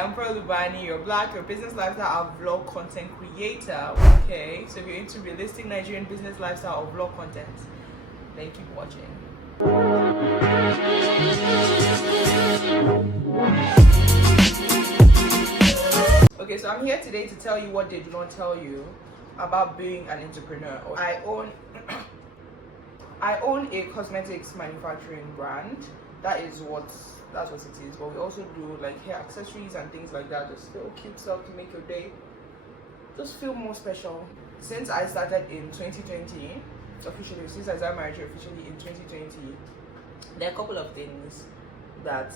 I'm Lubani, your black, your business lifestyle or vlog content creator. Okay, so if you're into realistic Nigerian business lifestyle or vlog content, then keep watching. Okay, so I'm here today to tell you what they do not tell you about being an entrepreneur. I own a cosmetics manufacturing brand. That's what it is. But we also do like hair accessories and things like that. Just little cute stuff to make your day just feel more special. Since I started in 2020, officially, since I started my marriage officially in 2020, there are a couple of things that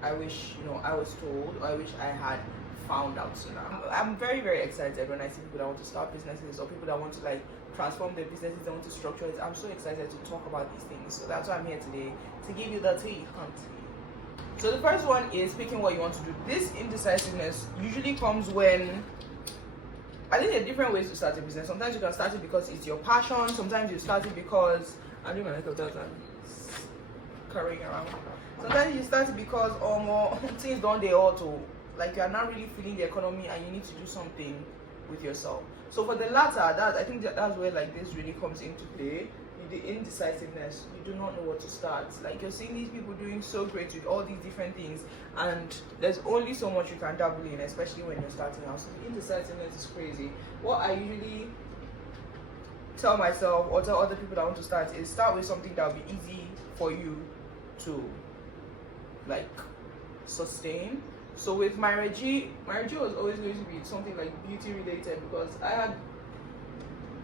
I wish I was told, or I wish I had found out sooner. I'm very, very excited when I see people that want to start businesses or people that want to like transform their businesses, they want to structure it. I'm so excited to talk about these things. So that's why I'm here today, to give you the tea. So the first one is picking what you want to do. This indecisiveness usually comes when, I think there are different ways to start a business. Sometimes you can start it because it's your passion. Sometimes you start it because I'm doing my makeup that I'm carrying around. Sometimes you start it because more things don't they auto. Like you are not really feeling the economy and you need to do something with yourself. So for the latter, I think that's where like this really comes into play. The indecisiveness, you do not know what to start. Like you're seeing these people doing so great with all these different things, and there's only so much you can dabble in, especially when you're starting out. So the indecisiveness is crazy. What I usually tell myself or tell other people that want to start is start with something that will be easy for you to like sustain. So with my Reggie was always going to be something like beauty related, because I had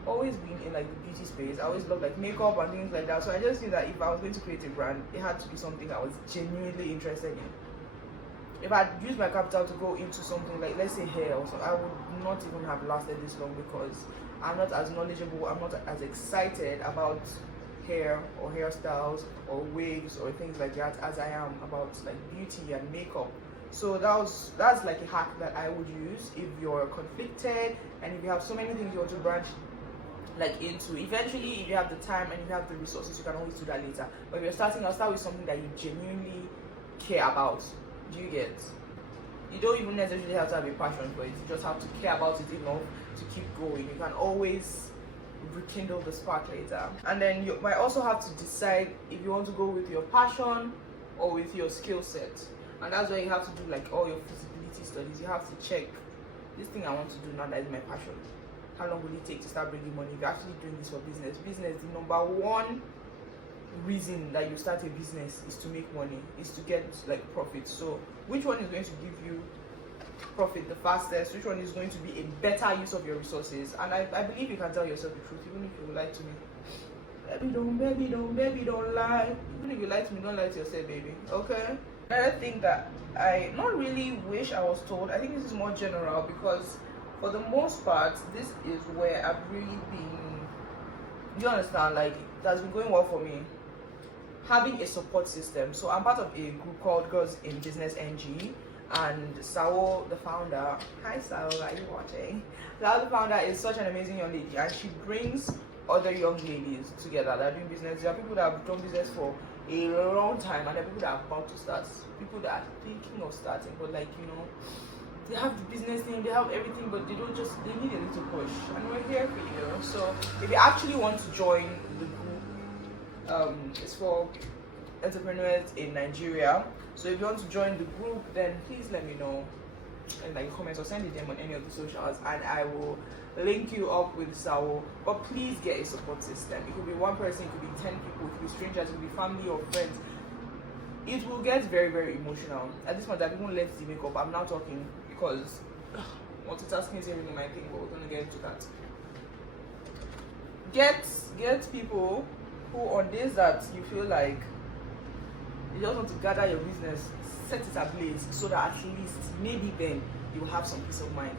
always been in like the beauty space. I always loved like makeup and things like that. So I just knew that if I was going to create a brand, it had to be something I was genuinely interested in. If I'd used my capital to go into something like, let's say, hair or something, I would not even have lasted this long, because I'm not as knowledgeable, I'm not as excited about hair or hairstyles or wigs or things like that as I am about like beauty and makeup. So that's like a hack that I would use if you're conflicted and if you have so many things you want to branch like into. Eventually, if you have the time and you have the resources, you can always do that later. But if you're starting, I'll start with something that you genuinely care about. Do you get? You don't even necessarily have to have a passion for it. You just have to care about it enough to keep going. You can always rekindle the spark later. And then you might also have to decide if you want to go with your passion or with your skill set. And that's why you have to do like all your feasibility studies. You have to check, this thing I want to do now that is my passion, how long will it take to start bringing money? If you're actually doing this for business, the number one reason that you start a business is to make money, is to get like profit. So which one is going to give you profit the fastest? Which one is going to be a better use of your resources? And I believe you can tell yourself the truth, even if you lie to me. Baby don't lie. Even if you lie to me, don't lie to yourself, baby. Okay? Another thing that I not really wish I was told, I think this is more general, because for the most part, this is where I've really been, you understand, like that's been going well for me, having a support system. So I'm part of a group called Girls in Business NG, and Sao, the founder, hi Sao, are you watching? Sao, the founder, is such an amazing young lady, and she brings other young ladies together that are doing business. There are people that have done business for a long time, and there are people that are about to start, people that are thinking of starting, but like they have the business name, they have everything, but they need a little push, and we're here for you. So if you actually want to join the group, it's for entrepreneurs in Nigeria. So if you want to join the group, then please let me know in like comments or send it them on any of the socials, and I will link you up with Sao. But please get a support system. It could be one person, it could be 10 people, it could be strangers, it could be family or friends. It will get very, very emotional. At this point, I've even left the makeup. I'm now talking because multitasking isn't really my thing, but we're gonna get into that. Get people who, on days that you feel like you just want to gather your business, set it ablaze, so that at least maybe then you will have some peace of mind.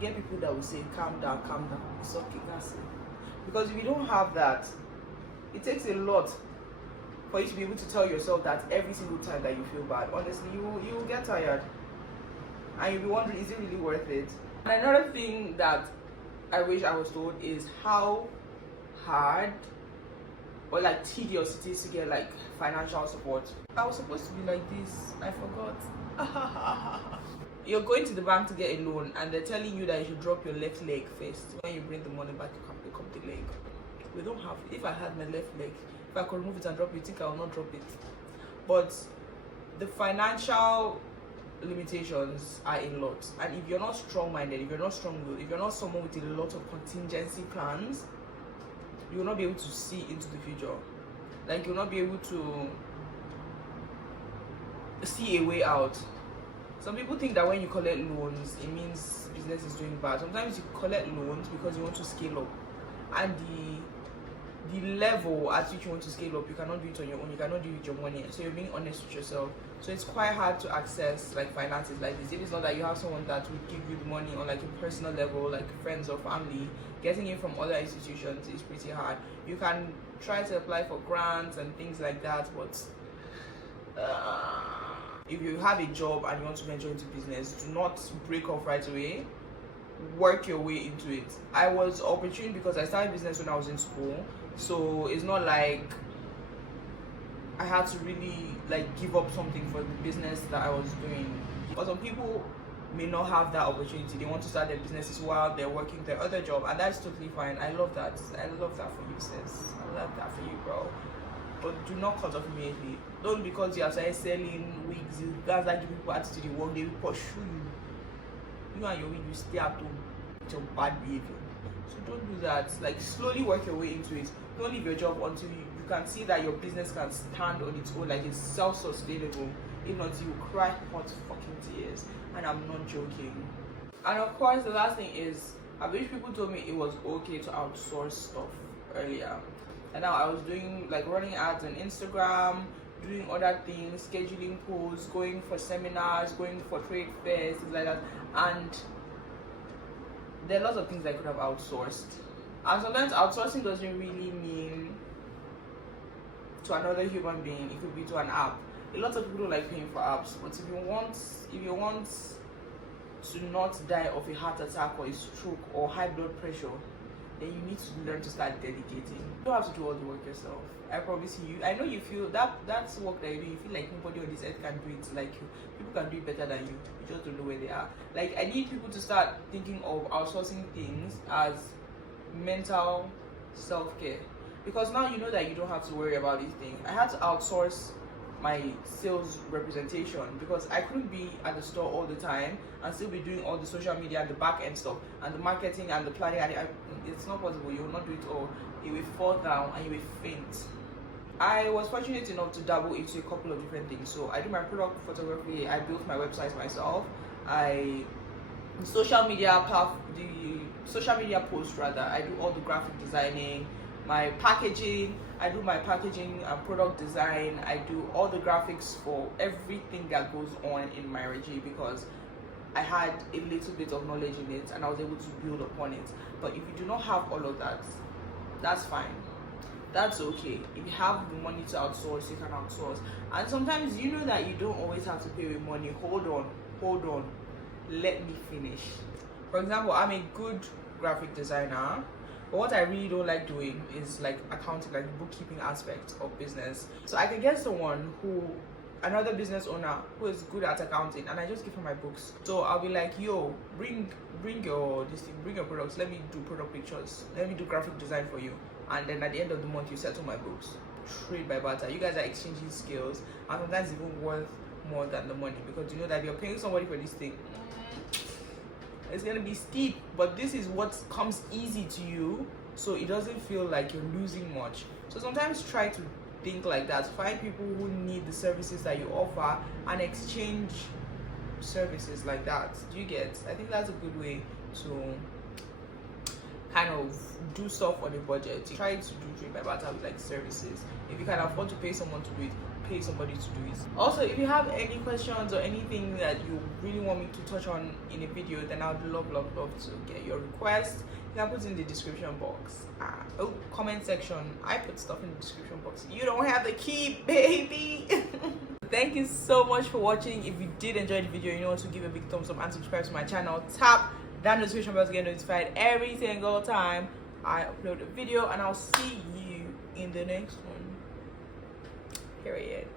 Get people that will say, calm down, it's okay, that's it. Because if you don't have that, it takes a lot for you to be able to tell yourself that every single time that you feel bad. Honestly, you will get tired, and you'll be wondering, is it really worth it? And another thing that I wish I was told is how hard or like tedious it is to get like financial support. I was supposed to be like this, I forgot. you're going to the bank to get a loan and they're telling you that you should drop your left leg first. When you bring the money back, you can pick up the leg. We don't have it. If I had my left leg, if I could remove it and drop it, you think I will not drop it? But the financial limitations are a lot, and if you're not strong-minded, if you're not strong-willed, if you're not someone with a lot of contingency plans, you will not be able to see into the future. Like, you'll not be able to see a way out. Some people think that when you collect loans, it means business is doing bad. Sometimes you collect loans because you want to scale up, and the level at which you want to scale up, you cannot do it on your own. You cannot do it with your money. So you're being honest with yourself. So it's quite hard to access like finances like this. If it's not that you have someone that will give you the money on like a personal level, like friends or family, getting it from other institutions is pretty hard. You can try to apply for grants and things like that, but if you have a job and you want to venture into business, do not break off right away. Work your way into it. I was opportune because I started business when I was in school, so it's not like I had to really like give up something for the business that I was doing. But some people may not have that opportunity. They want to start their businesses while they're working their other job, and that's totally fine. I love that. I love that for you, sis. I love that for you, bro. But do not cut off immediately. Don't, because you are selling wigs, guys that give people attitude in work, they will pursue you. You and your wig, you stay at home with your bad behavior. So don't do that. Like, slowly work your way into it. Don't leave your job until you can see that your business can stand on its own, like it's self-sustainable. If not, you will cry hot fucking tears, and I'm not joking. And of course, the last thing is, I wish people told me it was okay to outsource stuff earlier. And now I was doing like running ads on Instagram, doing other things, scheduling posts, going for seminars, going for trade fairs, things like that. And there are lots of things I could have outsourced. And sometimes outsourcing doesn't really mean to another human being. It could be to an app. A lot of people don't like paying for apps, but if you want to not die of a heart attack or a stroke or high blood pressure, then you need to learn to start delegating. You don't have to do all the work yourself. I promise you. I know you feel that's work that you do. You feel like nobody on this earth can do it like you. People can do it better than you. You just don't know where they are. Like, I need people to start thinking of outsourcing things as mental self-care, because now you know that you don't have to worry about these things. I had to outsource my sales representation because I couldn't be at the store all the time and still be doing all the social media and the back end stuff and the marketing and the planning, and it's not possible. You will not do it all. You will fall down and you will faint. I was fortunate enough to dabble into a couple of different things. So I do my product photography, I built my website myself, the social media posts rather, I do all the graphic designing, my packaging, I do my packaging and product design, I do all the graphics for everything that goes on in my RG, because I had a little bit of knowledge in it and I was able to build upon it. But if you do not have all of that, that's fine. That's okay. If you have the money to outsource, you can outsource. And sometimes you know that you don't always have to pay with money. Hold on. Let me finish. For example, I'm a good graphic designer, but what I really don't like doing is like accounting, like the bookkeeping aspect of business. So I can get another business owner who is good at accounting, and I just give her my books. So I'll be like, yo, bring your products, let me do product pictures, let me do graphic design for you, and then at the end of the month you settle my books. Trade by barter. You guys are exchanging skills, and sometimes even worth more than the money, because you know that if you're paying somebody for this thing, it's gonna be steep, but this is what comes easy to you, so it doesn't feel like you're losing much. So sometimes try to think like that. Find people who need the services that you offer and exchange services like that. Do you get? I think that's a good way to kind of do stuff on a budget. Try to do trade by barter with like services. If you can afford to pay someone to do it, pay somebody to do it. Also, if you have any questions or anything that you really want me to touch on in a video, then I would love to get your request. You can put it in the description box. Comment section. I put stuff in the description box. You don't have the key, baby. Thank you so much for watching. If you did enjoy the video, you know to give a big thumbs up and subscribe to my channel. Tap that notification bell to get notified every single time I upload a video, and I'll see you in the next one. Period.